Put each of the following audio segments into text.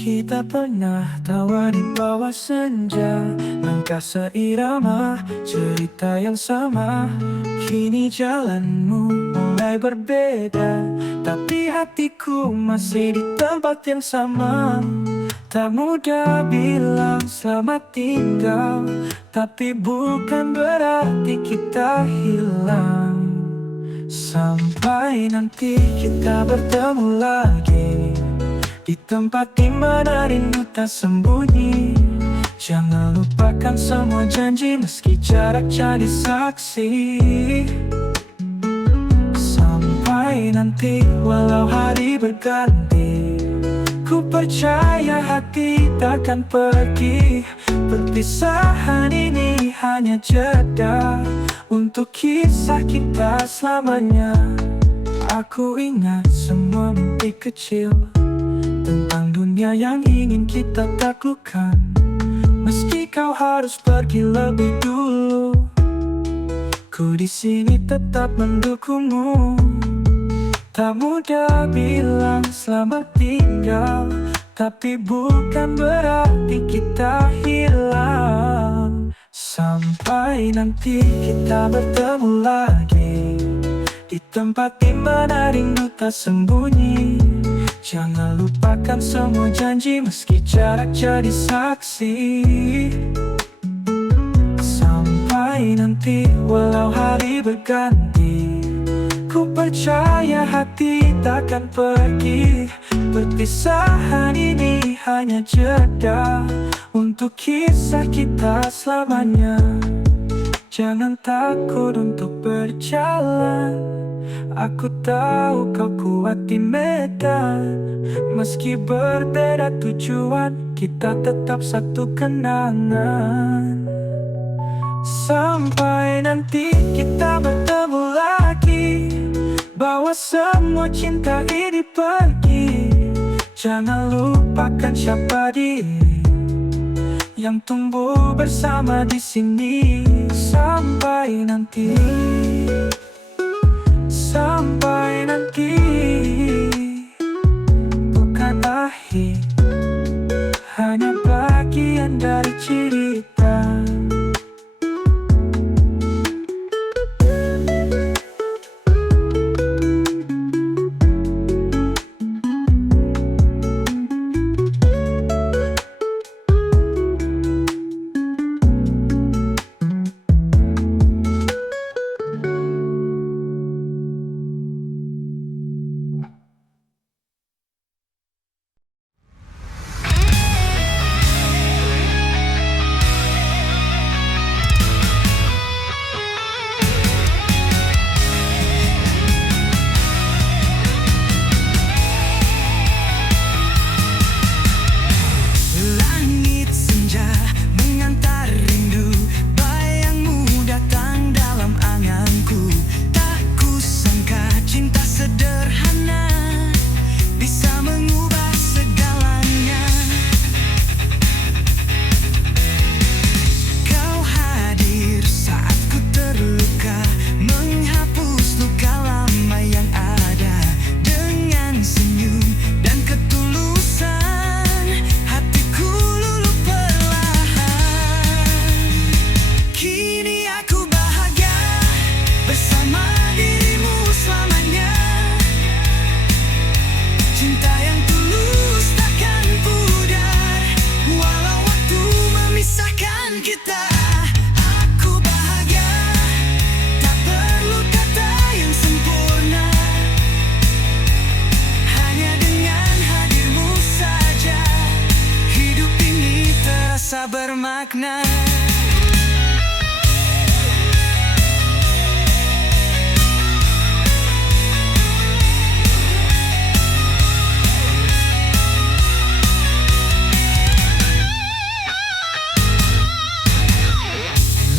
Kita pernah tawa di bawah senja, langkah seirama, cerita yang sama. Kini jalanmu mulai berbeda, tapi hatiku masih di tempat yang sama. Tak mudah bilang selamat tinggal, tapi bukan berarti kita hilang. Sampai nanti kita bertemu lagi di tempat dimana rindu tak sembunyi. Jangan lupakan semua janji meski jarak jadi saksi. Sampai nanti walau hari berganti, ku percaya hati takkan pergi. Perpisahan ini hanya jeda untuk kisah kita selamanya. Aku ingat semua mimpi kecil tentang dunia yang ingin kita taklukkan. Meski kau harus pergi lebih dulu, ku di sini tetap mendukungmu. Tak mudah bilang selamat tinggal, tapi bukan berarti kita hilang. Sampai nanti kita bertemu lagi di tempat dimana rindu tak sembunyi. Jangan lupakan semua janji meski jarak jadi saksi. Sampai nanti walau hari berganti, ku percaya hati takkan pergi. Perpisahan ini hanya jeda untuk kisah kita selamanya. Jangan takut untuk berjalan, aku tahu kau kuat di medan. Meski berbeda tujuan, kita tetap satu kenangan. Sampai nanti kita bertemu lagi, bawa semua cinta ini pergi. Jangan lupakan siapa diri yang tumbuh bersama di sini. Sampai nanti, sampai nanti, bukan akhir, hanya bagian dari cerita. Bermakna.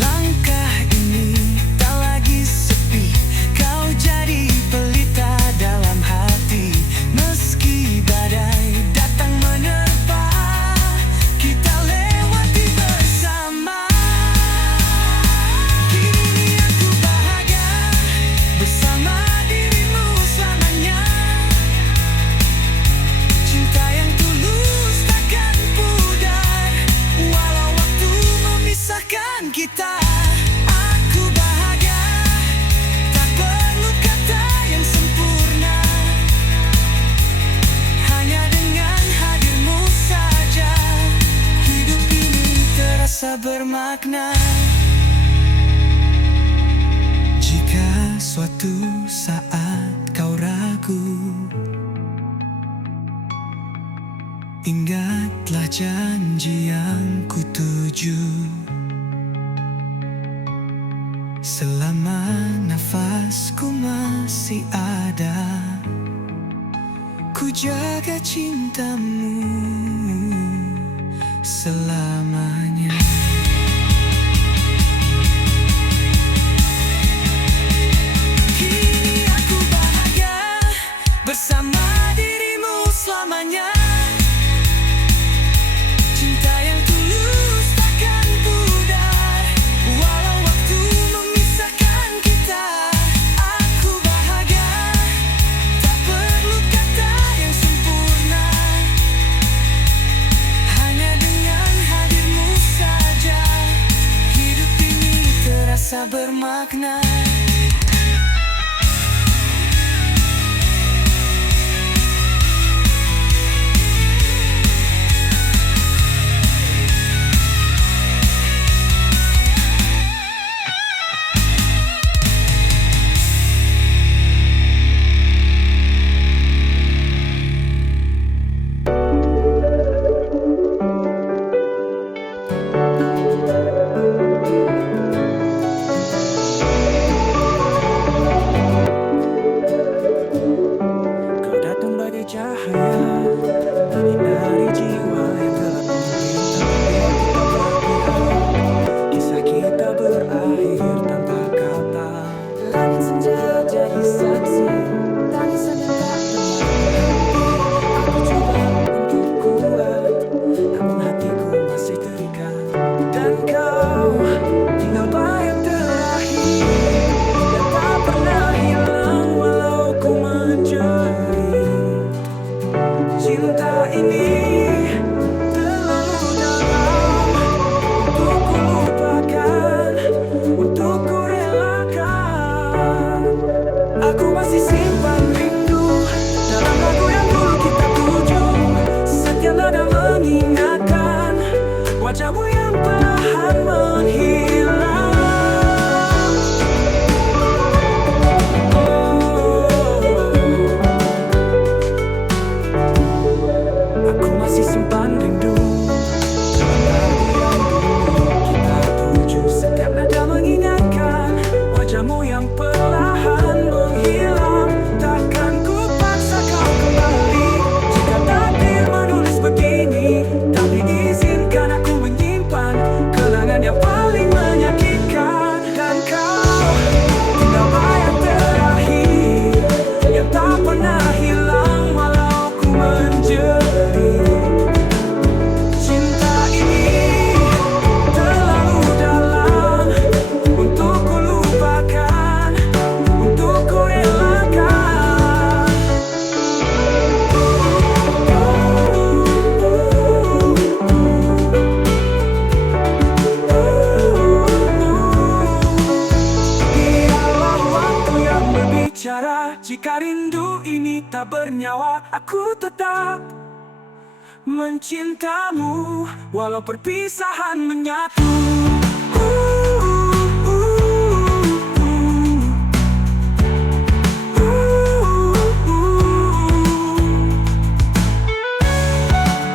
Langkah ini tak lagi sepi, kau jadi pelita dalam hati. Meski badai datang menerpa, kita lewati bersama. janji yang kutuju. Selama nafasku masih ada, ku jaga cintamu selamanya. Kini aku bahagia bersama dirimu selamanya. Cinta yang tulus takkan pudar, walau waktu memisahkan kita. Aku bahagia, tak perlu kata yang sempurna, hanya dengan hadirmu saja hidup ini terasa bermakna. Cahaya menyinari jiwa yang gelap mungkin. Kisah kita berakhir tanpa kata. Langit senja jadi saksi, tangisan yang tak pernah berhenti. Aku coba untuk kuat, namun hatiku masih terikat. Dan kau tinggal bayang terakhir yang tak pernah hilang walau ku menjadi. Cinta ini terlalu dalam untuk ku lupakan, untuk ku relakan. Aku masih simpan rindu dalam lagu yang dulu kita tuju. Setiap nada mengingatkan wajahmu yang perlahan menghilang. Aku masih simpan rindu dalam lagu yang dulu kita tuju. Setiap nada mengingatkan wajahmu yang perlahan menghilang. Takkan ku paksa kau kembali jika takdir menulis begini. Tapi izinkan aku menyimpan kenangan yang paling menyakitkan. Dan kau tinggal bayang terakhir yang tak pernah hilang walau ku menjadi. Cinta ini terlalu dalam untuk ku lupakan, untuk ku relakan. Biarlah waktu yang berbicara. Jika rindu ini tak bernyawa, aku tetap mencintamu walau perpisahan menyatu.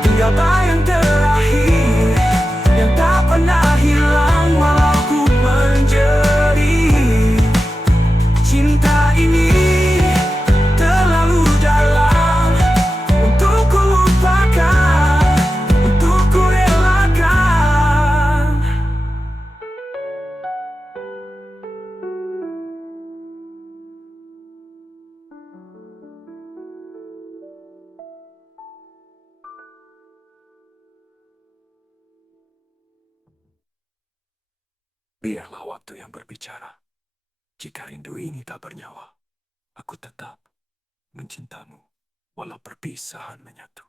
Tinggal bayang terakhir yang tak pernah hilang walau ku menjadi. Cinta ini terlalu dalam untuk ku lupakan, untuk ku relakan. Biarlah waktu yang berbicara. Jika rindu ini tak bernyawa, aku tetap mencintamu walau perpisahan menyatu.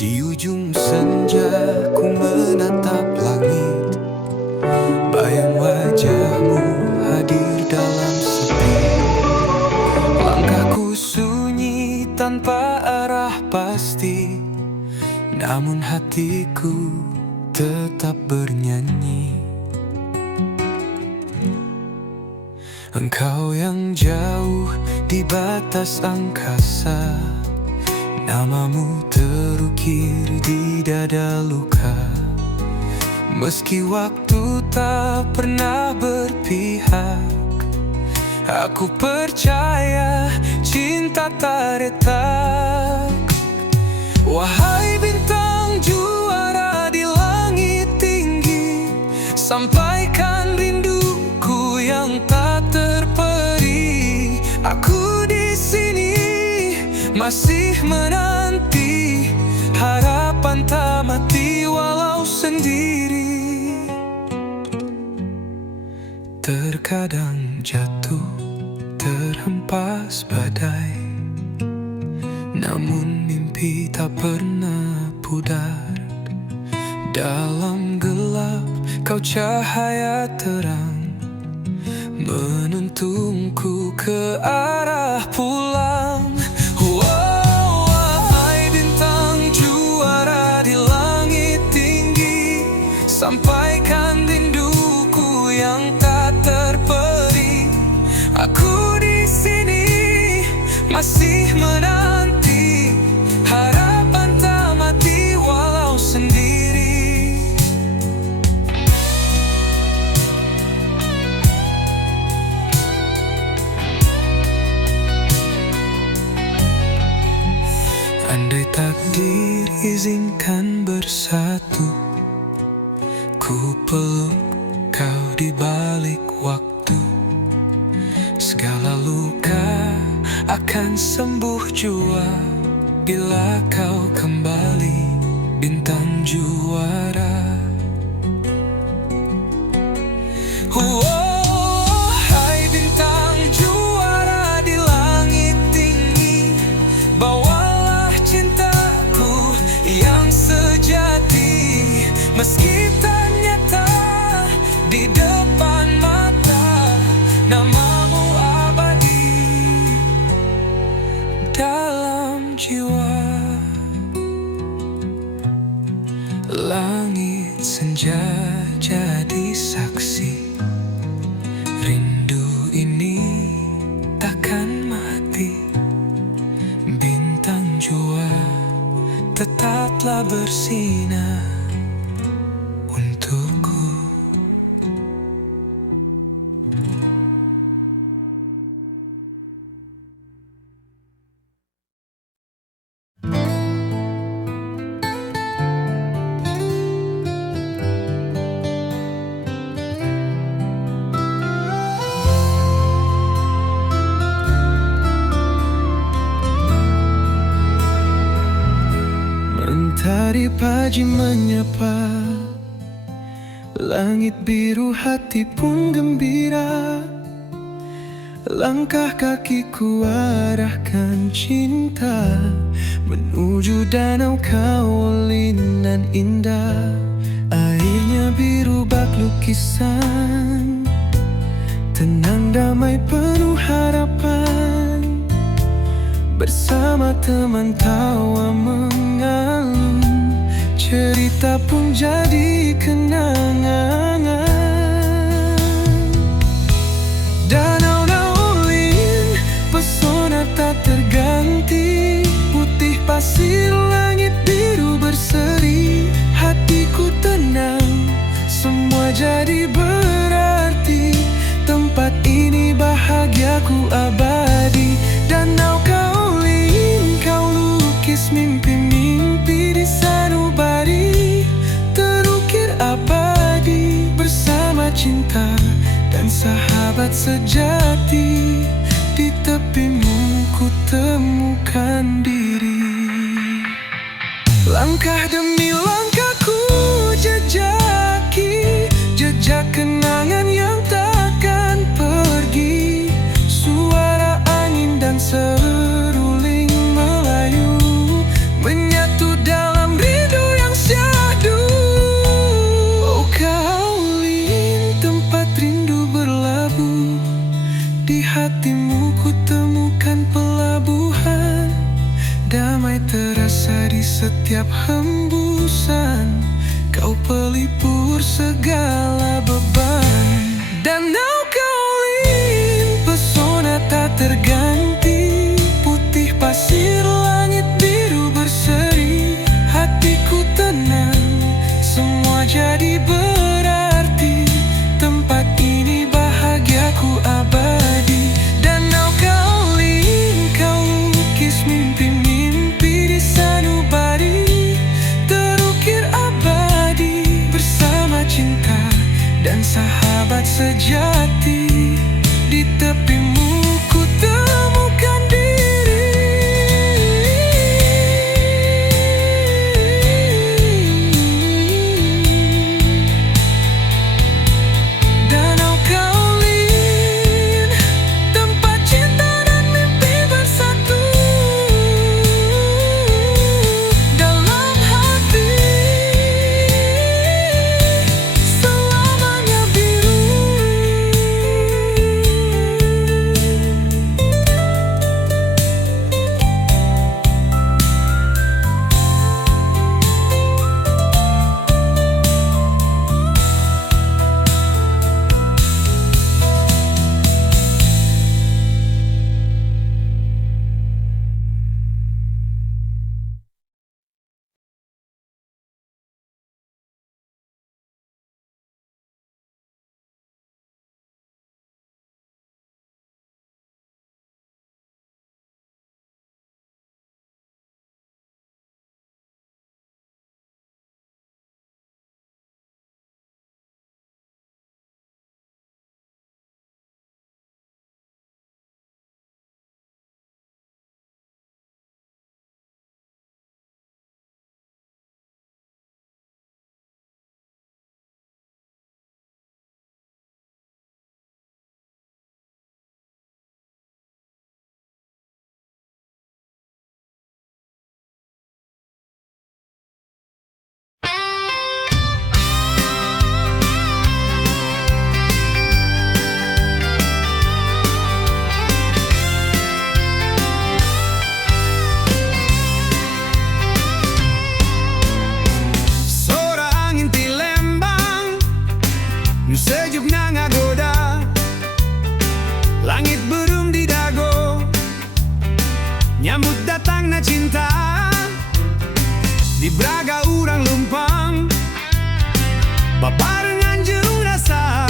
Di ujung senja ku menatap langit, bayang wajahmu hadir dalam sepi. Langkahku sunyi tanpa arah pasti, namun hatiku tetap bernyanyi. Engkau yang jauh di batas angkasa, namamu terukir di dada luka. Meski waktu tak pernah berpihak, aku percaya cinta tak retak. Wahai bintang juara di langit tinggi, sampaikan rinduku yang tak terperi. Aku di sini masih menanti, harapan tak mati walau sendiri. Terkadang jatuh terhempas badai, namun mimpi tak pernah pudar. Dalam gelap kau cahaya terang, menuntunku ke arah pulang. Wahai bintang juara di langit tinggi, sampaikan rinduku yang tak terperi. Aku di sini masih menanti, harapan tak mati walau sendiri. Andai takdir izinkan bersatu, ku peluk kau di balik waktu. Segala luka akan sembuh jua bila kau kembali, bintang juara. Hai bintang juara di langit tinggi, bawalah cintaku yang sejati. Meski tak nyata di depan mata, namamu abadi dalam jiwa. Langit senja jadi saksi, rindu ini takkan mati. Bintang jua tetaplah bersinar untukku. Mentari pagi menyapa, langit biru hati pun gembira. Langkah kakiku arahkan cinta menuju danau Kawalin nan indah. Airnya biru bak lukisan, tenang damai penuh harapan. Bersama teman tawa mengalun, cerita pun jadi kenangan. Danau Naulin, pesona tak terganti. Putih pasir, langit biru berseri. Hatiku tenang, semua jadi berarti. Tempat ini bahagiaku abadi. Danau Kaolin, kau lukis mimpi-mimpi di sanubari. Terukir abadi bersama cinta dan sahabat sejati. Di tepimu ku temukan diri. Langkah demi langkahku jejaki, jejak kenangan yang takkan pergi. Suara angin dan seruling Melayu menyatu dalam hembusan, kau pelipur segala beban. Danau Kaolin, pesona tak terganti, putih pasir, langit biru berseri. Hatiku tenang, semua jadi berarti. Tempat ini bahagiaku abadi. Danau Kaolin, kau lukis mimpi-mimpi di sanubari, terukir abadi bersama cinta dan sahabat sejati. Di tepimu ku temukan diri. Danau Kaolin, tempat cinta dan mimpi bersatu. Dalam hati selamanya biru. Sejuknya ngagoda, langit berung di dago, nyambut datangna cinta. Di Braga urang lumpang, babarengan jeung rasa.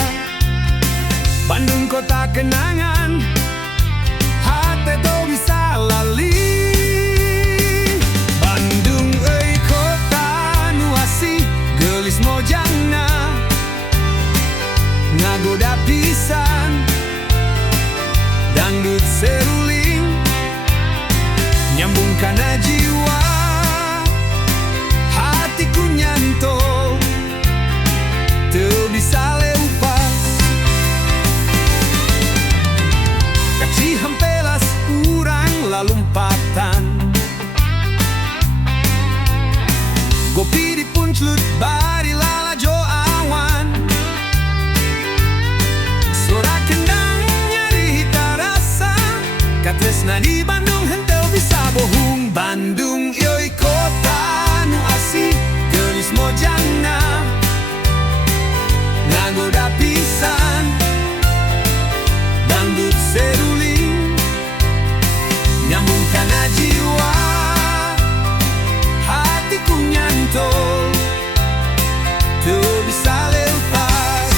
Bandung kota kenangan, hate teu bisa lali. Bandung euy kota nu asih, geulis mojangna ngagoda pisan. Dangdut seruling nyambung kana jiwa, hatiku nyantol teu bisa leupas. Kaci hampelas urang lalumpatan, gopi di punclut bari lalajo awan. Suara kendang nyari tarasa, katresna di Bandung henteu bisa bohong. Bandung euy kota nu asih, geulis mojangna ngagoda pisan. Dangdut seruling nyambung kana jiwa, hatiku nyantol teu bisa leupas.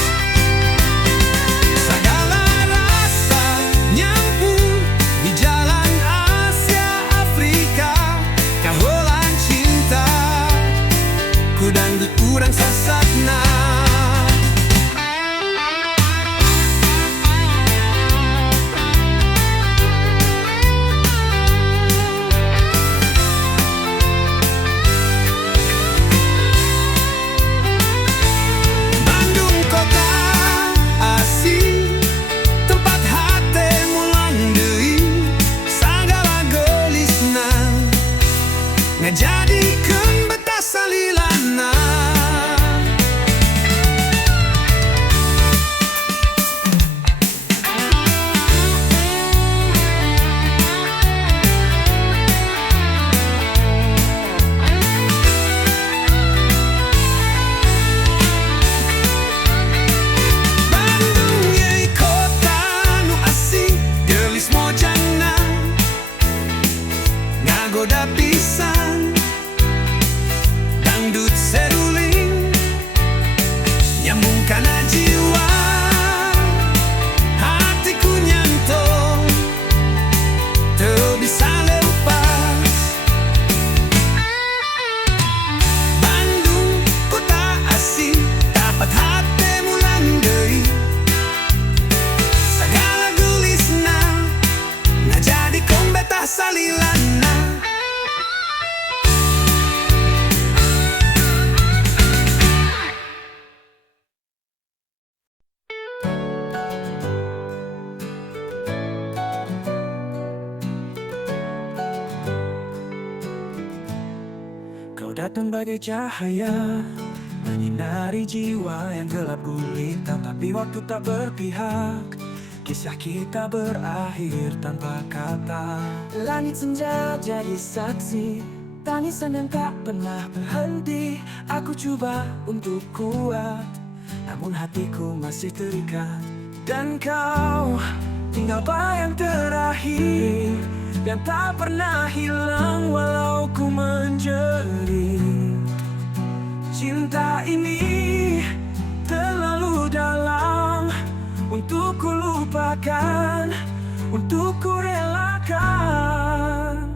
Segala rasa nyambung di jalan datang bagai cahaya, menyinari jiwa yang gelap gulita. Tapi waktu tak berpihak, kisah kita berakhir tanpa kata. Langit senja jadi saksi, tangisan yang tak pernah berhenti. Aku coba untuk kuat, namun hatiku masih terikat. Dan kau tinggal bayang terakhir yang tak pernah hilang walau ku menjerit. Cinta ini terlalu dalam untuk ku lupakan, untuk ku relakan.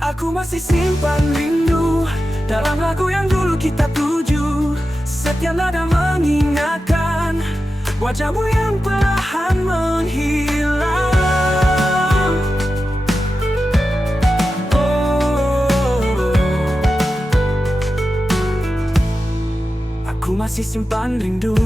Aku masih simpan rindu dalam lagu yang dulu kita tuju. Setiap nada mengingatkan wajahmu yang perlahan menghilang. Aku masih simpan rindu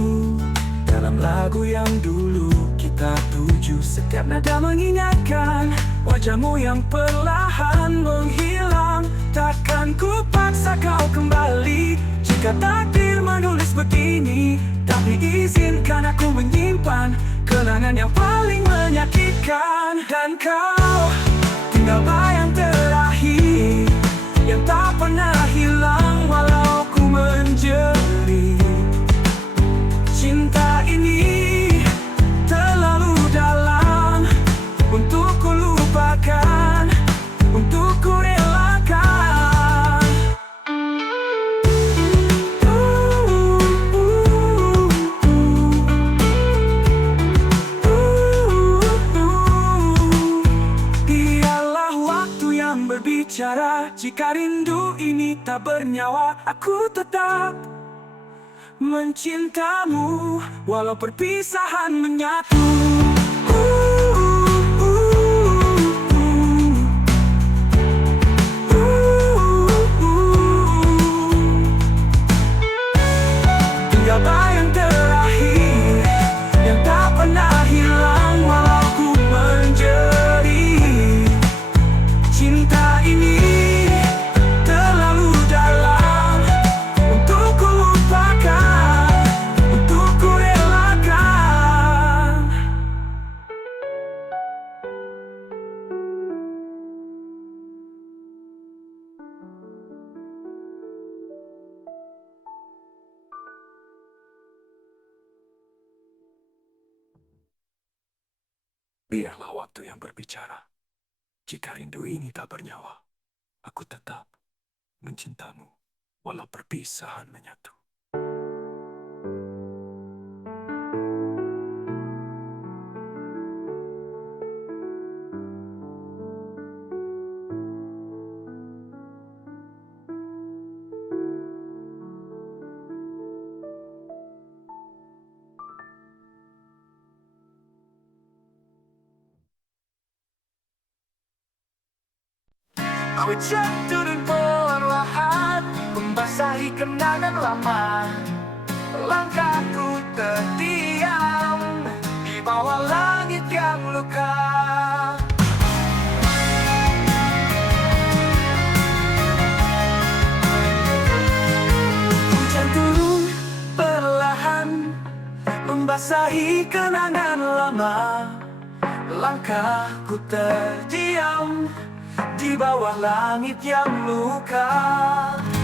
dalam lagu yang dulu kita tuju. Setiap nada mengingatkan wajahmu yang perlahan menghilang. Takkan ku paksa kau kembali jika takdir menulis begini. Tapi izinkan aku menyimpan kenangan yang paling menyakitkan. Dan kau tinggal bayang terakhir yang tak pernah hilang walau ku menjerit. Cinta ini terlalu dalam untuk ku lupakan, untuk ku relakan. Biarlah waktu yang berbicara. Jika rindu ini tak bernyawa, aku tetap mencintamu walau perpisahan menyatu. Tinggal bayang terakhir yang tak pernah hilang walau ku menjerit. Cinta ini terlalu dalam untuk ku lupakan, untuk ku relakan. Biarlah waktu yang berbicara. Jika rindu ini tak bernyawa, aku tetap mencintamu walau perpisahan menyatu. Hujan turun perlahan, membasahi kenangan lama. Langkahku terdiam di bawah langit yang luka. Hujan turun perlahan, membasahi kenangan lama. Langkahku terdiam di bawah langit yang luka.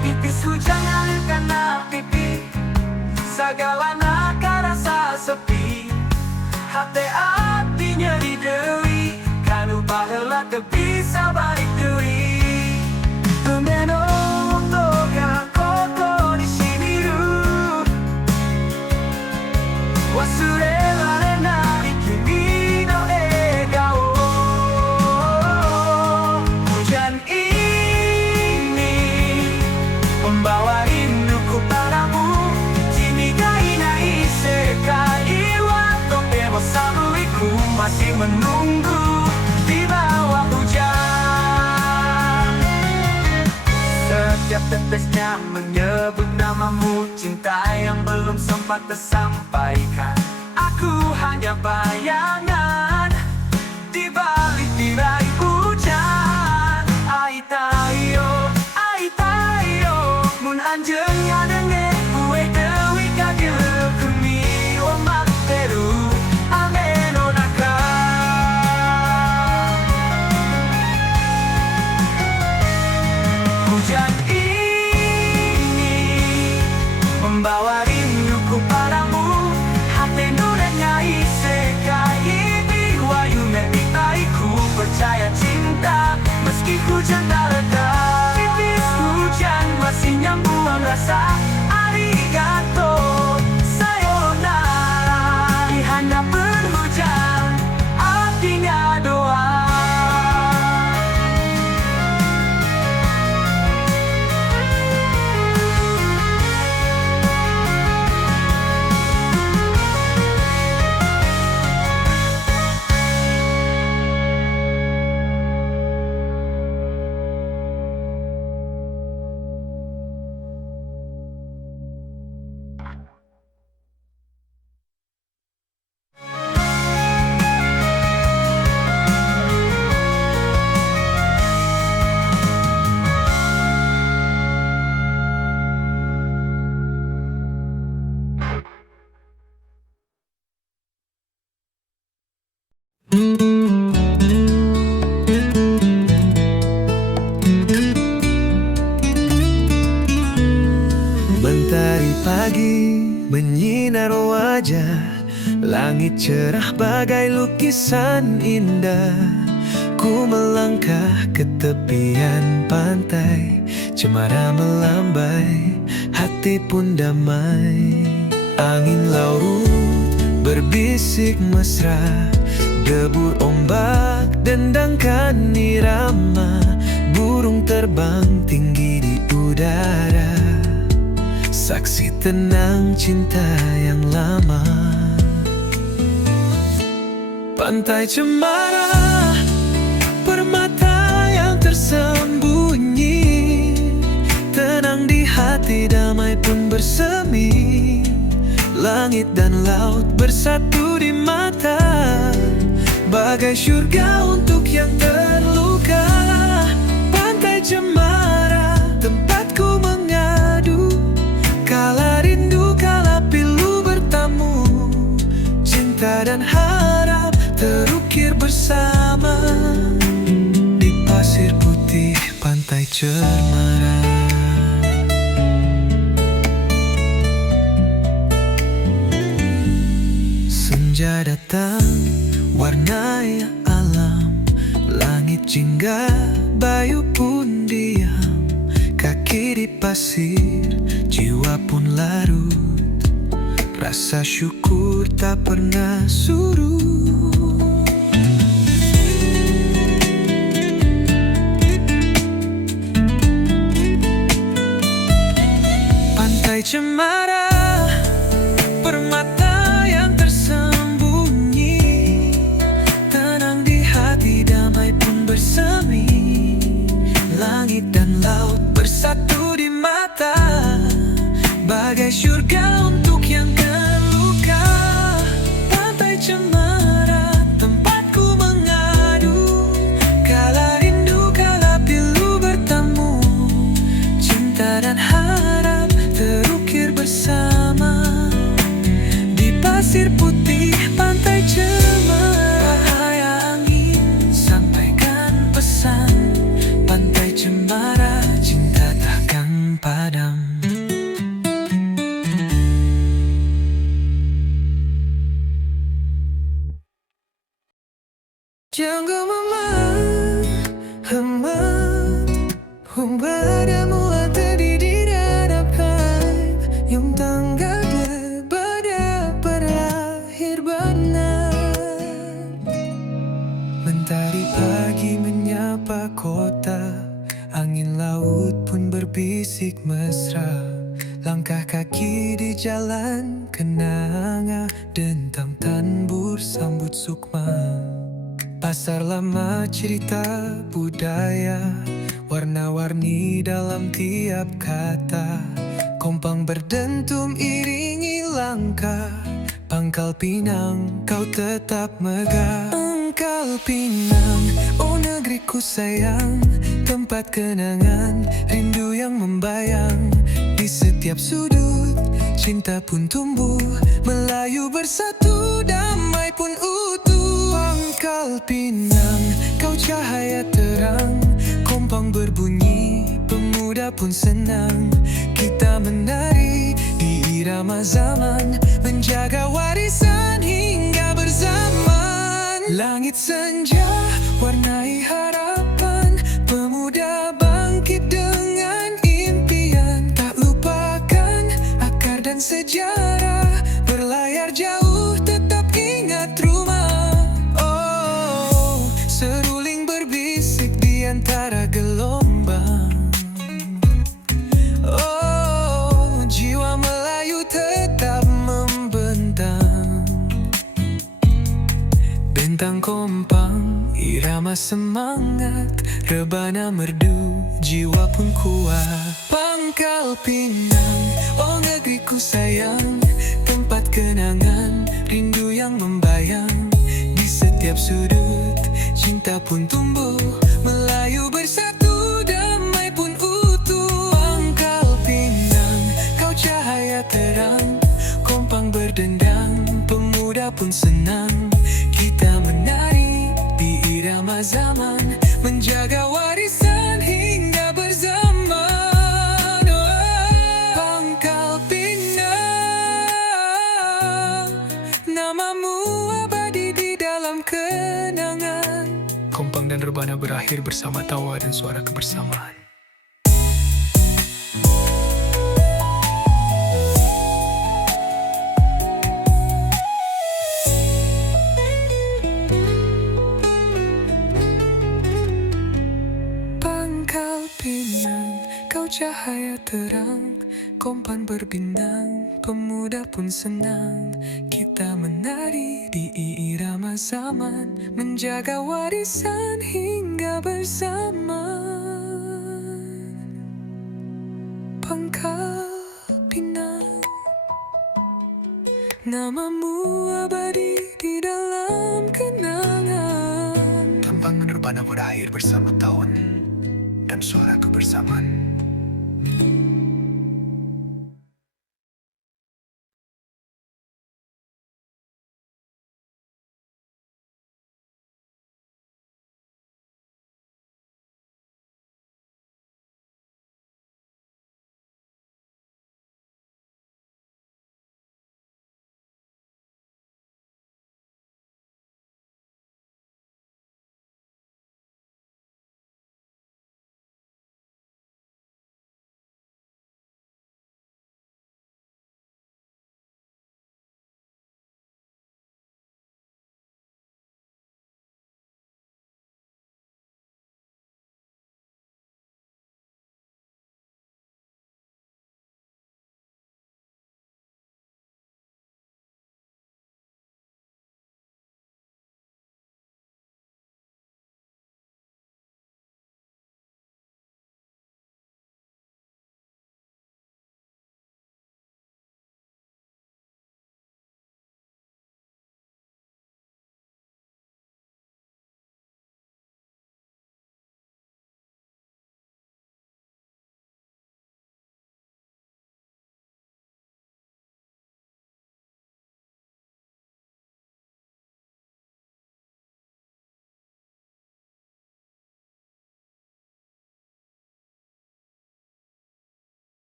Pipis hujan ngalir karena pipi, segala nakal rasa sepi. Hati artinya di dewi, kanu bahela bisa balik dewi. Tumeno toga koko di sini ru, wasurela nari kimi no egao. Hujan ini membawa rinduku padamu. Kimi ga inai sekai wa totemo samui. Ku masih menunggu di bawah hujan. Setiap tetesnya menyebut namamu, cinta yang belum sempat tersampaikan. Aku hanya bayangan di balik tirai hujan. Aitayo, aitayo, saja. Langit cerah bagai lukisan indah. Ku melangkah ke tepian pantai, cemara melambai, hati pun damai. Angin laut berbisik mesra, debur ombak dendangkan irama. Burung terbang tinggi di udara, saksi tenang cinta yang lama. Pantai cemara, permata yang tersembunyi, tenang di hati, damai pun bersemi. Langit dan laut bersatu di mata, bagai surga untuk yang terluka. Pantai cemara, tempatku mengadu, kala rindu, kala pilu bertamu. Cinta dan harap terukir bersama di pasir putih pantai cemara. Senja datang, warnai alam, langit jingga, bayu pun diam. Kaki di pasir, jiwa pun larut, rasa syukur tak pernah surut. Pantai cemara, permata yang tersembunyi, tenang di hati, damai pun bersemi. Langit dan laut bersatu di mata, bagai surga untuk yang terluka. Pantai cemara, tempatku mengadu, kala rindu, kala pilu bertamu. Cinta dan harap terukir bersama di pasir putih pantai cemara. Wahai angin, sampaikan pesan, pantai cemara, cinta takkan padam. Jangan mama, padamu terdiri hadapan yang tanggal berbeda berlahir benar. Mentari pagi menyapa kota, angin laut pun berbisik mesra. Langkah kaki di jalan kenanga, dentang tambur sambut sukma. Pasar lama cerita budaya, warna-warni dalam tiap kata. Kompang berdentum iringi langkah, Pangkal Pinang kau tetap megah. Pangkal Pinang, oh negeriku sayang, tempat kenangan, rindu yang membayang. Di setiap sudut, cinta pun tumbuh, Melayu bersatu, damai pun utuh. Pangkal Pinang, kau cahaya terang, kompang berbunyi, pemuda pun senang. Kita menari di irama zaman, menjaga warisan hingga berzaman. Langit senja warnai harapan, pemuda bangkit dengan impian. Tak lupakan akar dan sejarah, berlayar jauh tetap ingat rumah. Oh, seruling berbisik di antara gelombang. Oh, jiwa Melayu tetap membentang. Bentang kompang, irama semangat, rebana merdu, jiwa pun kuat. Pangkal Pinang, oh negeriku sayang, tempat kenangan, rindu yang membayang. Di setiap sudut, cinta pun tumbuh, Melayu bersatu, damai pun utuh. Pangkal Pinang, kau cahaya terang, kompang berdendang, pemuda pun senang. Kita menari di irama zaman, menjaga warisan hingga berzaman. Oh, Pangkal Pinang, Namamu abadi di dalam kenangan. Kompang dan rebana berakhir bersama tawa dan suara kebersamaan. Pangkal Pinang, kau cahaya terang, Kompan berbintang, pemuda pun senang. Kita menari di irama zaman, menjaga warisan hingga bersama. Pangkal Pinang, namamu abadi di dalam kenangan. Kompang dan rebana berakhir bersama tahun dan suara kebersamaan.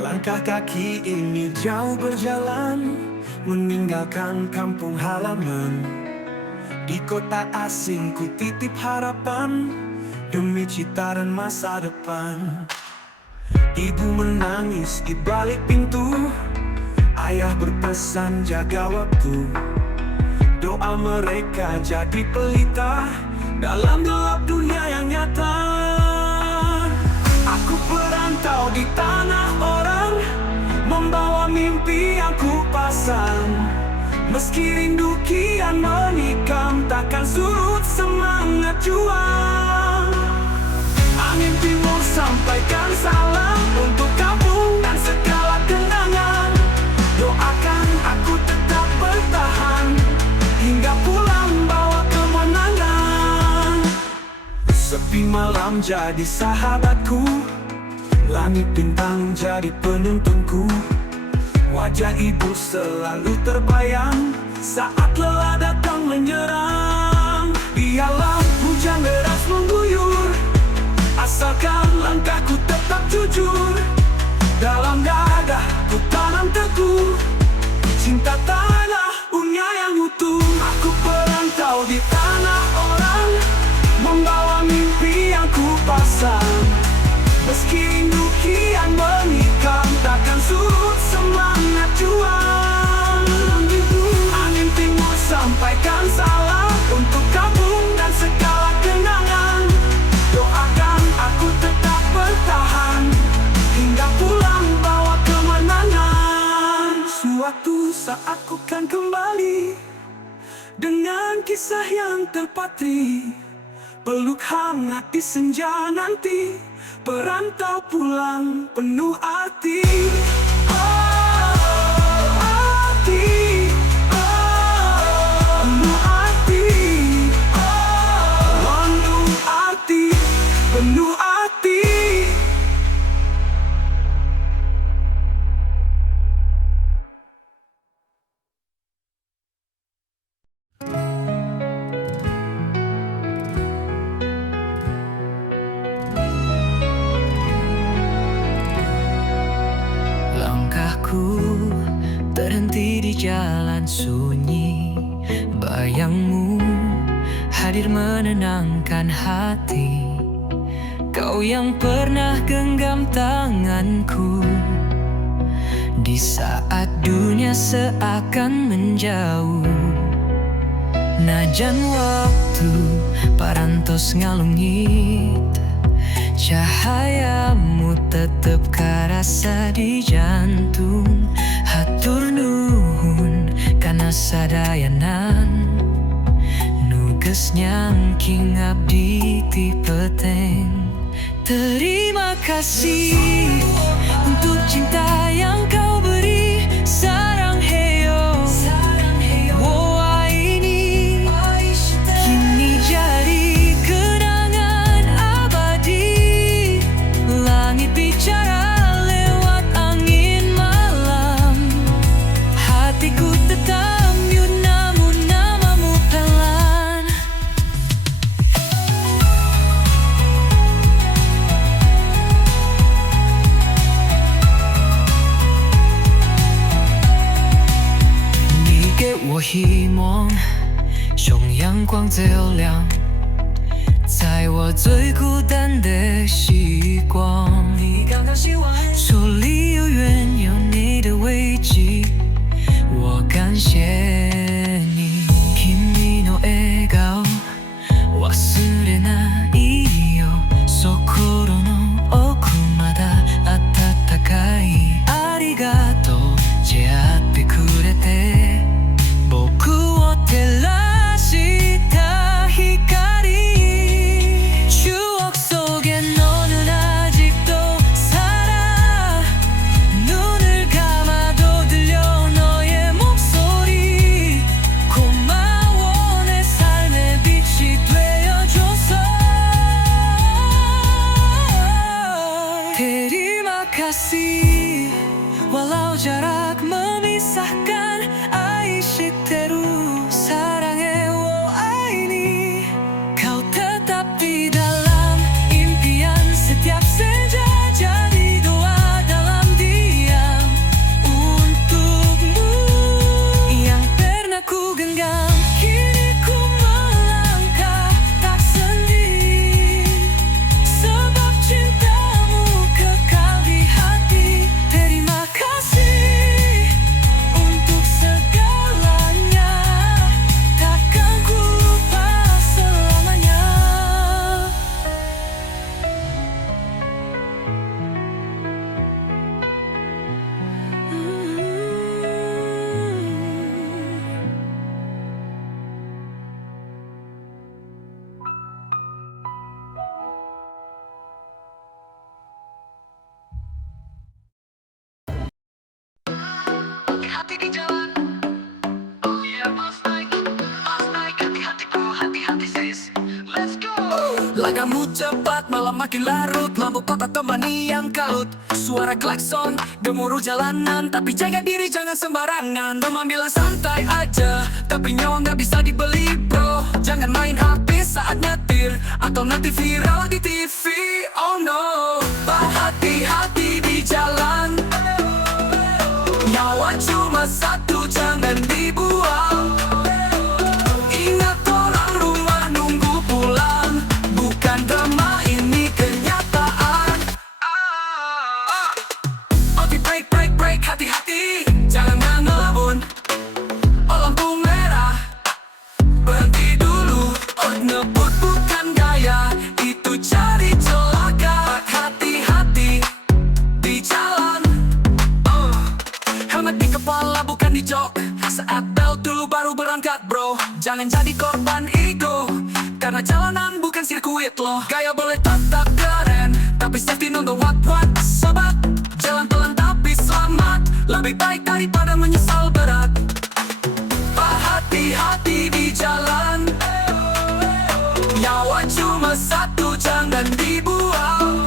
Langkah kaki ini jauh berjalan, meninggalkan kampung halaman. Di kota asing ku titip harapan, demi cita dan masa depan. Ibu menangis di balik pintu, ayah berpesan jaga waktu. Doa mereka jadi pelita dalam gelap dunia yang nyata. Aku perantau di tanah orang, membawa mimpi yang ku pasang. Meski rindu kian menikam, takkan surut semangat juang. Angin timur sampaikan salam untuk kampung dan segala kenangan. Doakan aku tetap bertahan, hingga pulang bawa kemenangan. Sepi malam jadi sahabatku, langit bintang jadi penuntunku. Wajah ibu selalu terbayang saat lelah datang menyerang. Biarlah hujan deras mengguyur, asalkan langkahku tetap jujur. Dalam dada ku tanam teguh cinta tanah punya yang utuh. Aku perantau di tanah orang, membawa mimpi yang ku pasang. Meski rindu kian menikam, takkan surut semangat juang. Angin timur sampaikan salam untuk kampung dan segala kenangan. Doakan aku tetap bertahan, hingga pulang bawa kemenangan. Suatu saat ku kan kembali dengan kisah yang terpatri, peluk hangat di senja nanti, perantau pulang penuh arti. Arti, penuh arti, penuh arti, penuh arti. langkahku terhenti di jalan sunyi. Bayangmu hadir menenangkan hati. Kau yang pernah genggam tanganku di saat dunia seakan menjauh. Najan waktu parantos ngalungit, cahayamu tetep karasa di jantung. Hatur nuhun karena sadayanan, nugas nyangking abdi ti peteng. Terima kasih untuk cinta yang kau beri. Sarang heyo, woa ini kini jadi kenangan abadi. Langit bicara lewat angin malam, hatiku tetap yun namun namamu pelan.你给我希望，用阳光照亮，在我最孤单的时光。你感到希望，说理由远有你的慰藉，我感谢你。君の笑顔忘れないよ、心の奥まだ温かい。ありがとう出会ってくれて、僕を照らした光。추억 속에 너는 아직도 살아. 눈을 감아도 들려 너의 목소리. 고마워 내 삶의 빛이 되어줘서. Terima kasih walau jarak memisahkan. Aishiteru saranghe wo aini. Kau tetap di dalam impian, setiap senja jadi doa dalam diam untukmu yang pernah ku genggam. Kini ku melangkah tak sendiri, sebab cintamu kekal di hati. Terima kasih untuk segalanya, takkan ku lupa selamanya. Hati di jalan, oh yeah, fast naik, hati-hatiku, hati-hati sis, let's go. Langkahmu cepat malam makin larut, lampu kota temani yang kalut. Suara klakson gemuruh jalanan, tapi jaga diri jangan sembarangan. Teman bilang santai aja, tapi nyawa nggak bisa dibeli bro. Jangan main HP saat nyetir, atau nanti viral di TV. Oh no, hati-hati di jalan. Nyawa cuma satu, jangan dibuang. Ingat orang rumah nunggu pulang, bukan drama ini kenyataan. Oke, break, hati-hati, jangan ngelabun. Oh lampu merah, berhenti dulu. Oh ngebut bukan gaya, itu cari celaka. Hati-hati di jalan. Helmet di kepala bukan di jok, saat belt dulu baru berangkat bro. Jangan jadi korban ego, karena jalanan bukan sirkuit loh. Gaya boleh tetap keren, tapi safety number what. Sobat, jalan pelan tapi selamat, lebih baik daripada menyesal berat. Hati-hati di jalan. Nyawa cuma satu, jangan dibuang.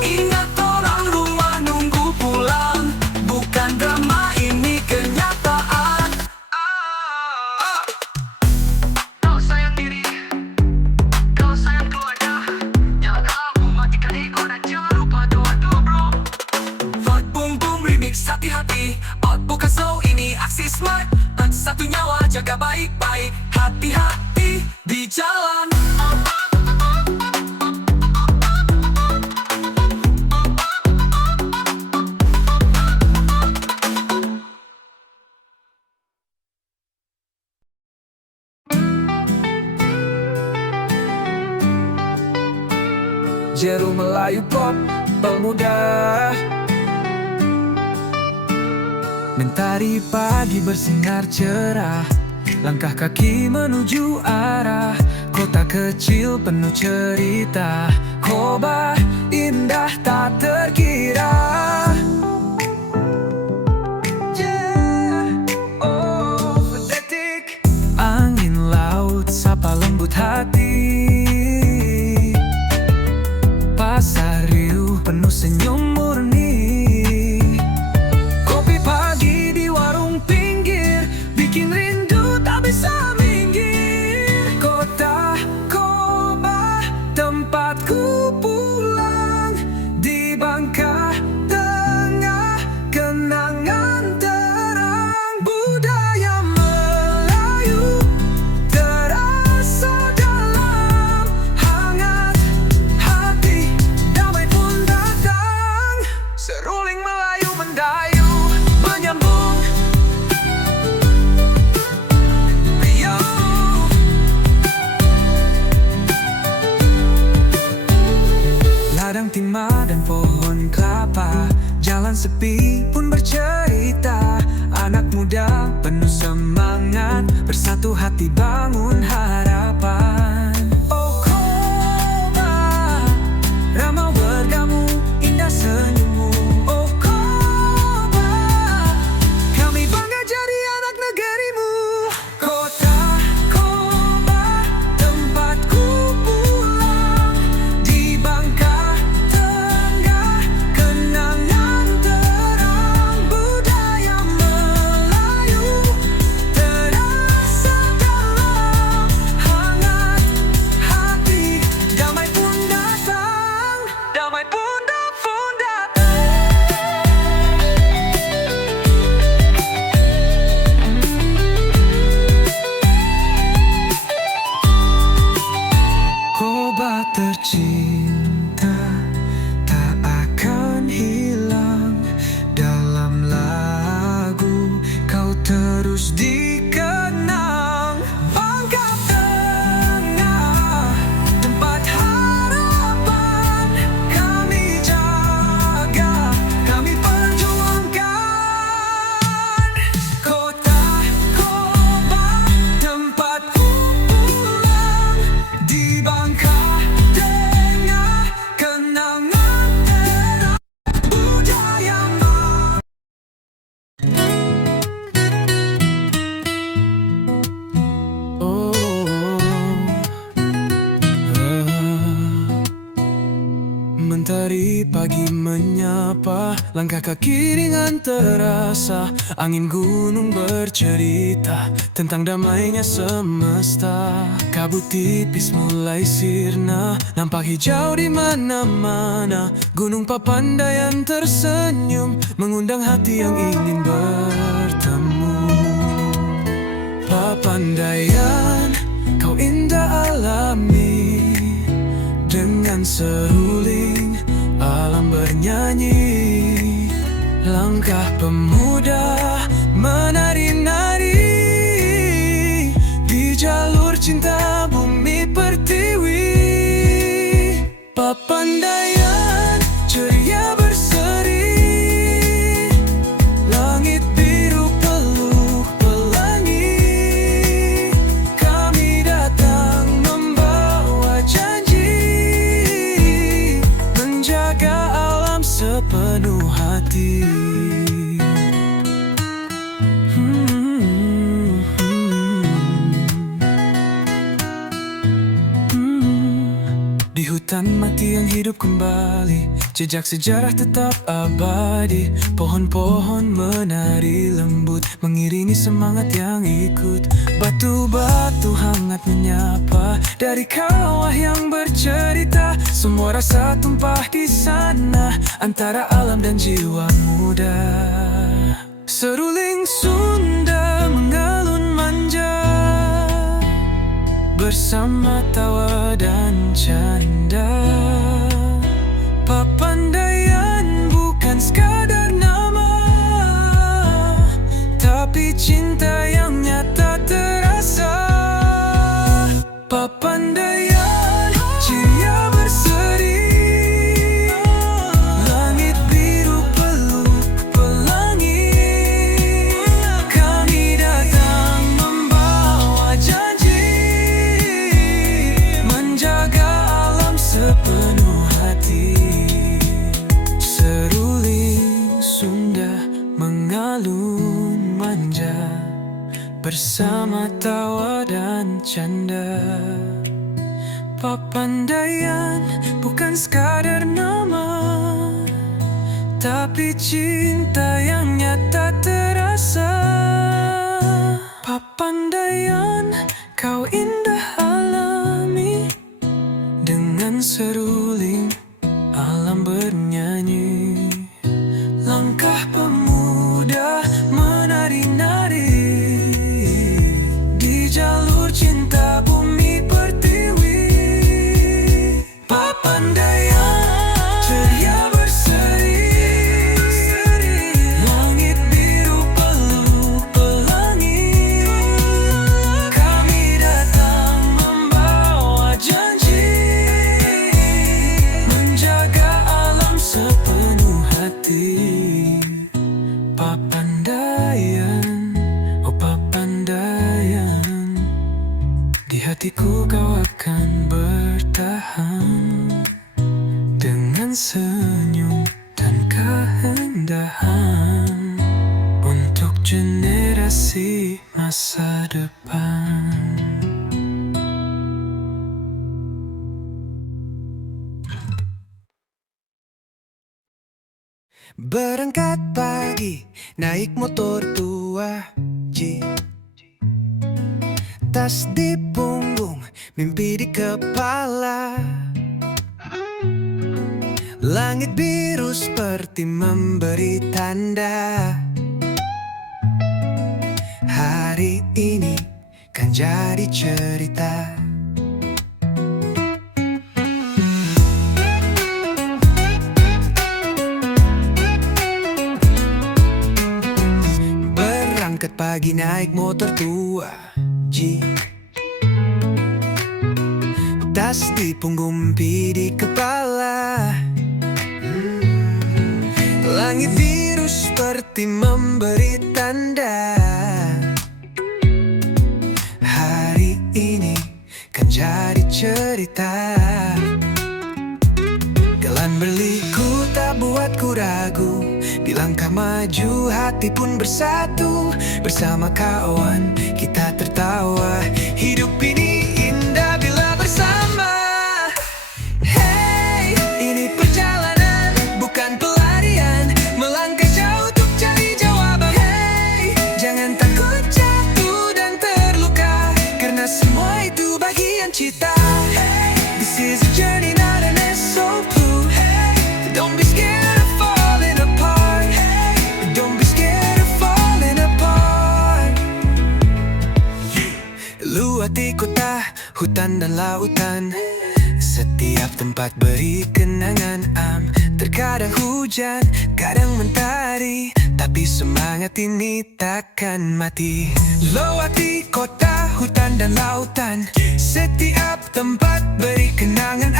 Ingat orang rumah nunggu pulang, bukan drama ini kenyataan. Kau sayang diri, kau sayang keluarga. satu nyawa, jaga baik-baik, hati-hati di jalan. Jeru Melayu Pop Pemuda. Mentari pagi bersinar cerah, langkah kaki menuju arah kota kecil penuh cerita. Koba indah tak terkira. Oh, detik angin laut sapa lembut hati. Pasar riuh penuh senyum murni. Kopi pagi di warung pinggir bikin rindu tak bisa minggir. Kota Koba tempatku pulang, di Bangka Tengah kenangan terang. Budaya Melayu terasa dalam, hangat hati damai pun datang. Seruling Melayu mendayu menyambung riuh. Ladang timah dan pohon kelapa, jalan sepi pun bercerita. Anak muda penuh semangat, bersatu hati bangun harapan. Oh Koba, ramah wargamu, indah senyummu. Oh Koba, kami bangga jadi anak negerimu. Kota Koba tempatku pulang, di Bangka Tengah kenangan terang. Budaya Melayu terasa dalam, hangat hati damai pun datang. Damai pun datang. Koba tercinta tak akan hilang, dalam lagu kau terus dikenang. Bangka Tengah tempat harapan, kami jaga, kami perjuangkan. Kota Koba tempatku pulang, di Bangka Tengah kenangan terang. Budaya Mentari pagi menyapa, langkah kaki ringan terasa. Angin gunung bercerita tentang damainya semesta. Kabut tipis mulai sirna, nampak hijau di mana-mana. Gunung Papandayan tersenyum, mengundang hati yang ingin bertemu. Papandayan, kau indah alami, dengan seruling alam bernyanyi. Langkah pemuda menari-nari di jalur cinta bumi pertiwi. Papandayan ceria berseri, langit biru peluk pelangi. Kami datang membawa janji, menjaga alam sepenuh hati. Di hutan mati yang hidup kembali, jejak sejarah tetap abadi. Pohon-pohon menari lembut, mengiringi semangat yang ikut. Batu-batu hangat menyapa, dari kawah yang bercerita. Semua rasa tumpah di sana, antara alam dan jiwa muda. Seruling Sunda mengalun bersama tawa dan canda. Papandaian bukan sekadar nama, tapi cinta yang nyata terasa. Papandaian ceria berseri, langit biru peluk pelangi. Kami datang membawa janji, menjaga alam sepenuh hati. Seruling Sunda mengalun manja, bersama tawa dan canda. Papandaian bukan sekadar nama, tapi cinta yang nyata terasa. Papandaian, kau indah alami, dengan seruling alam bernyanyi. Langkah pemuda menari-nari di jalur cinta bumi pertiwi. Papandaian ceria berseri, langit biru peluk pelangi. Kami datang membawa janji, menjaga alam sepenuh hati. Papandaian, oh Papandaian, di hatiku kau akan bertahan, dengan senyum dan keindahan, untuk generasi masa depan. Berangkat pagi, naik motor tua, Ji. Tas di punggung, mimpi di kepala. Langit biru seperti memberi tanda, hari ini kan jadi cerita. Berangkat pagi naik motor tua, Ji. Tas di punggung, mimpi di kepala. Langit biru seperti memberi tanda, hari ini kan jadi cerita. Jalan berliku tak buatku ragu, di langkah maju hati pun bersatu. Bersama kawan kita tertawa, hidup ini indah bila bersama. Hey, ini perjalanan bukan pelarian, melangkah jauh untuk cari jawaban. Hey, jangan takut jatuh dan terluka, karena semua itu bagian cita. Hey, this is a journey, not an SOP. Hey, don't be scared of falling apart. Hey, don't be scared of falling apart. Luati kota, hutan dan lautan, setiap tempat beri kenangan. Terkadang hujan, kadang mentari, tapi semangat ini takkan mati. Lewati kota, hutan dan lautan, setiap tempat beri kenangan.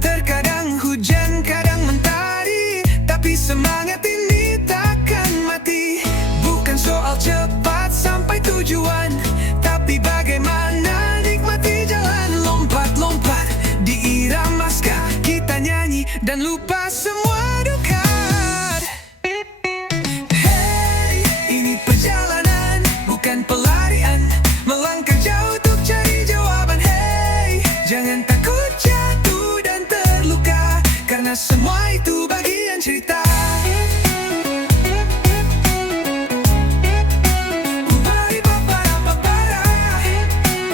Terkadang hujan, kadang mentari, tapi semangat ini takkan mati. Bukan soal cepat sampai tujuan, tapi bagaimana nikmati jalan. Lompat-lompat di irama ska, kita nyanyi dan lupa semua duka. Hey, ini perjalanan bukan pelarian, melangkah jauh untuk cari jawaban. Hey, jangan takut jatuh dan terluka, karena semua itu bagian cerita.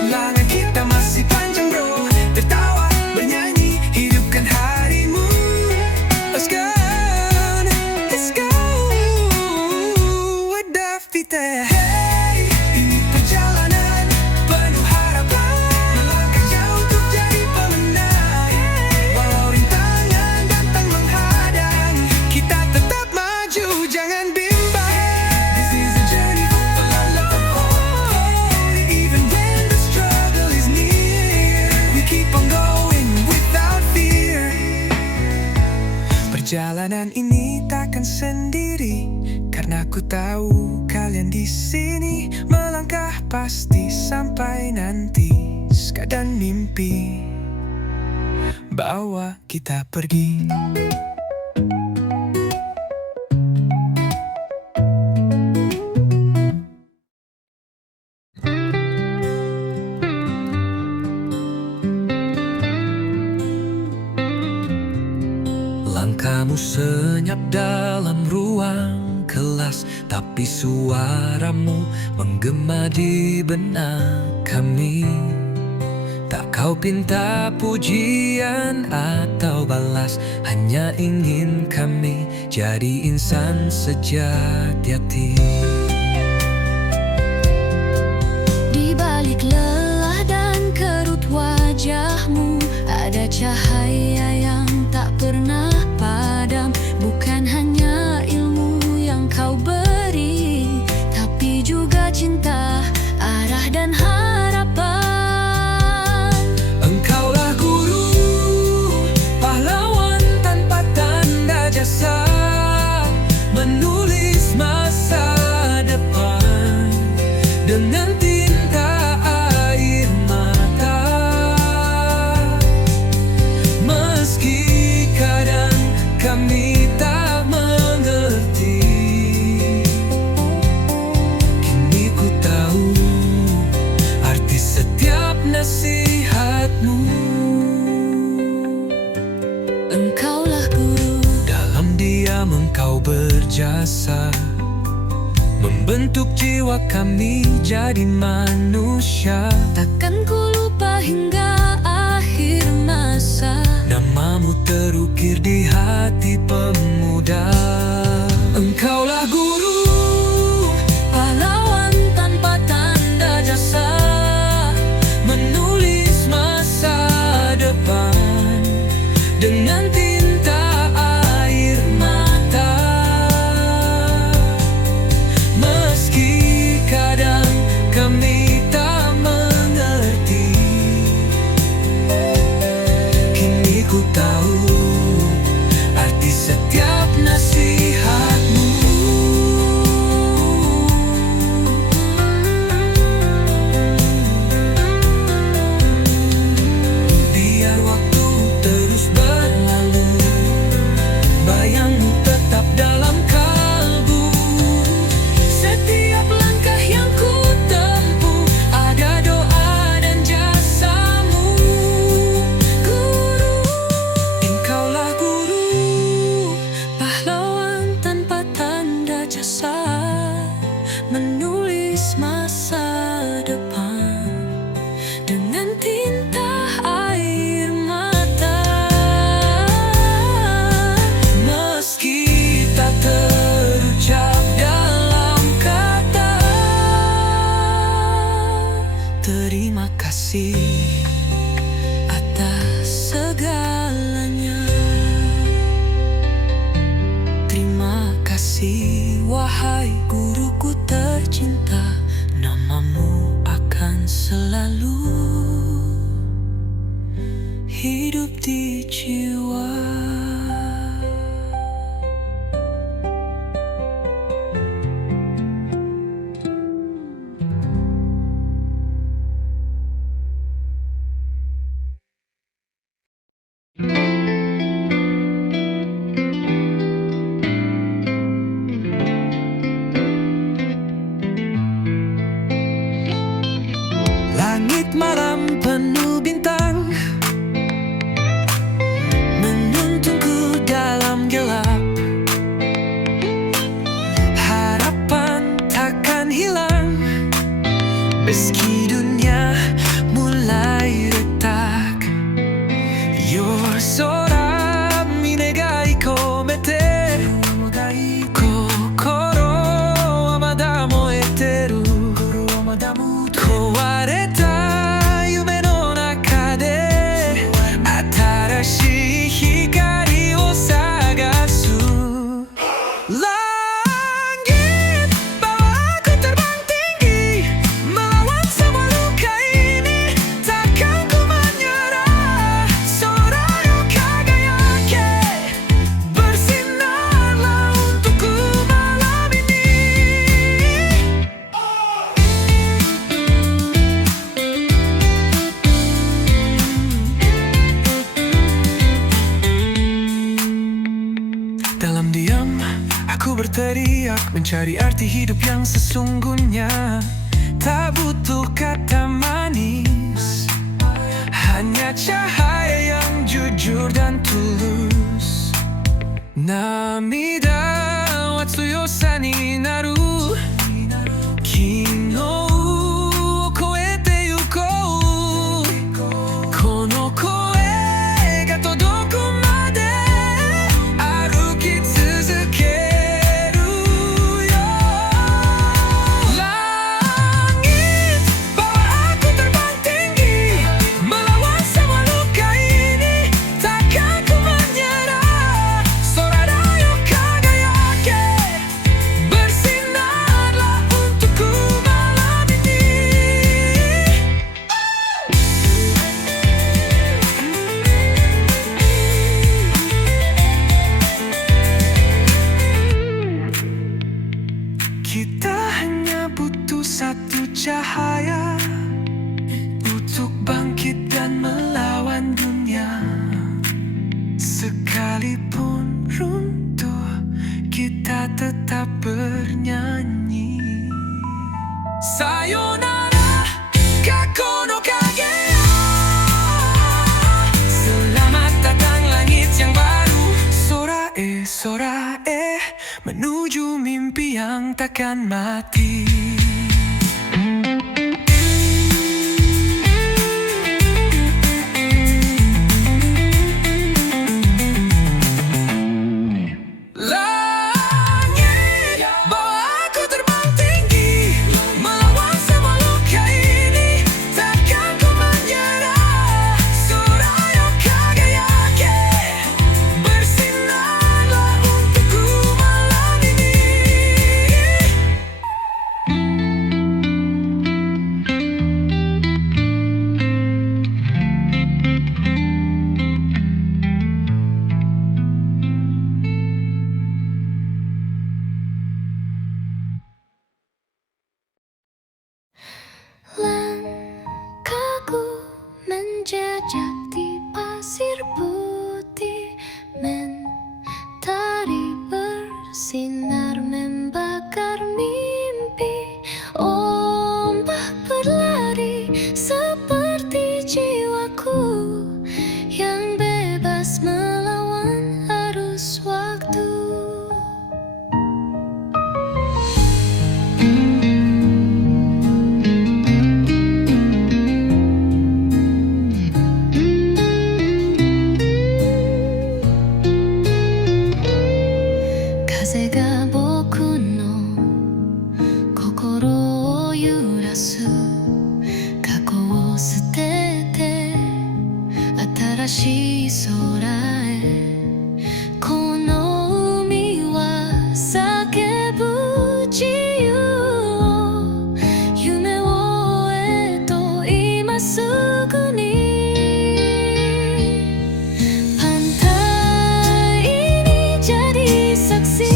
Langkah kita masih panjang bro, tertawa, bernyanyi, hidupkan harimu. ini takkan sendiri, karena ku tahu kalian di sini. Melangkah pasti sampai nanti, sekadar mimpi bawa kita pergi. Langkahmu senyap dalam ruang kelas, tapi suaramu menggema di benak kami. Tak kau pinta pujian atau balas, hanya ingin kami jadi insan sejati. Di balik lelah dan kerut wajahmu, ada cahaya yang tak pernah padam. Bukan hanya ilmu yang kau beri, tapi juga cinta, arah dan harapan. Engkaulah guru, pahlawan tanpa tanda jasa, menulis masa depan dengan tinta air mata. Meski kadang kami tak mengerti, kini ku tahu arti setiap nasihatmu. Engkaulah guru, Dalam diam engkau berjasa, membentuk jiwa kami jadi manusia. takkan ku lupa hingga akhir masa. Namamu terukir di hati pemuda. Engkaulah guru, Pahlawan tanpa tanda jasa, menulis masa depan dengan tinta air mata. Meski kadang kami tak mengerti, kini ku tahu arti setiap nasihatmu. Biar waktu terus berlalu, bayangmu tetap dalam kalbu. Setiap langkah yang ku tempuh, ada doa dan jasamu. Guru, engkaulah guru, pahlawan tanpa tanda jasa, menulis masa depan dengan tinta air mata. meski tak terucap dalam kata. Terima kasih atas segalanya. Terima kasih wahai guruku tercinta. Namamu akan selalu hidup di jiwa. Langit malam penuh bintang, menuntunku dalam gelap. Harapan takkan hilang, meski dunia mulai retak. Your sora minegai komete, kokoro wa mada moeteru. Kowareta yume no naka de atarashii hikari o sagasu. Langit bawa aku terbang tinggi, melawan semua Dalam diam, aku berteriak mencari arti hidup yang sesungguhnya. Tak butuh kata manis, hanya cahaya yang jujur dan tulus. Namida watsuyosa ni naru, kinoを超えてゆこう。この声が届くまで歩き続けるよ。Langit bawa aku terbang tinggi, melawan semua luka ini. Takkan ku menyerah. Soradayo kagayake, bersinarlah untukku malam ini. Kita hanya butuh satu cahaya untuk bangkit dan melawan dunia. Sekalipun runtuh, kita tetap bernyanyi. Sayonara, kako no kagea. Selamat datang langit yang baru. Sora menuju mimpi yang takkan mati. Langit bawa aku terbang tinggi, melawan semua luka ini. Takkan ku menyerah. Soraya kagayake, bersinarlah untukku malam ini. Langkahku menjejak di pasir putih, mentari bersinar membakar mimpi. Ombak berlari seperti jiwaku yang bebas melawan arus waktu. Kazega boku no kokoro o yurasu. Kako wo sutete atarashii sora e. Kono umi wa sakebu jiyu o. Yume wo eto imasugu ni. Pantai ini jadi saksi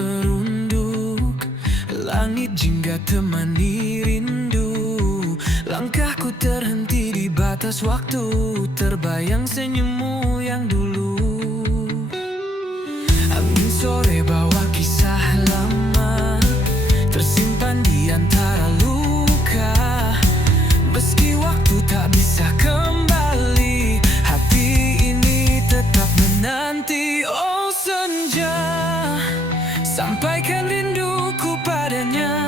merunduk, langit jingga temani rindu. Langkahku terhenti di batas waktu, terbayang senyummu yang dulu. Angin sore bawa kisah lama, tersimpan di antara luka. Meski waktu tak bisa kembali, hati ini tetap menanti. Oh senja, sampaikan rinduku padanya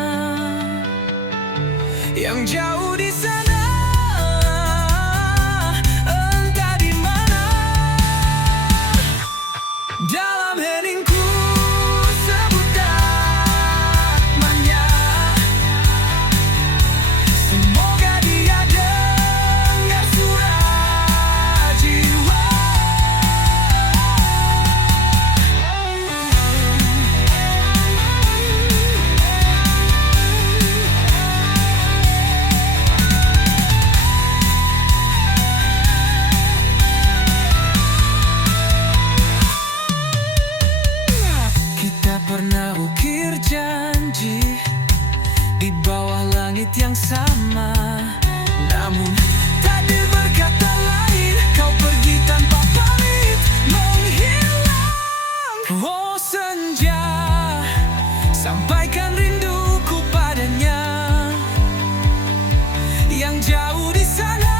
yang jauh di sana, entah di mana. Dalam heningku sebut namanya, semoga dia dengar suara jiwa. Kita pernah ukir janji di bawah langit yang sama, namun takdir berkata lain. Kau pergi tanpa pamit, menghilang. Oh senja, sampaikan rinduku padanya yang jauh di sana,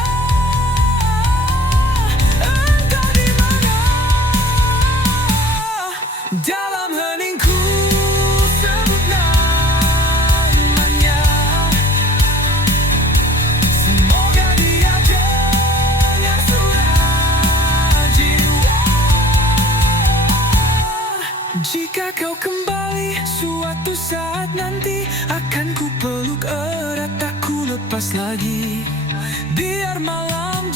entah di mana. Dalam heningku sebut namanya, semoga dia dengar suara jiwa. Jika kau kembali suatu saat nanti, akan ku peluk erat, tak ku lepas lagi. Biar malam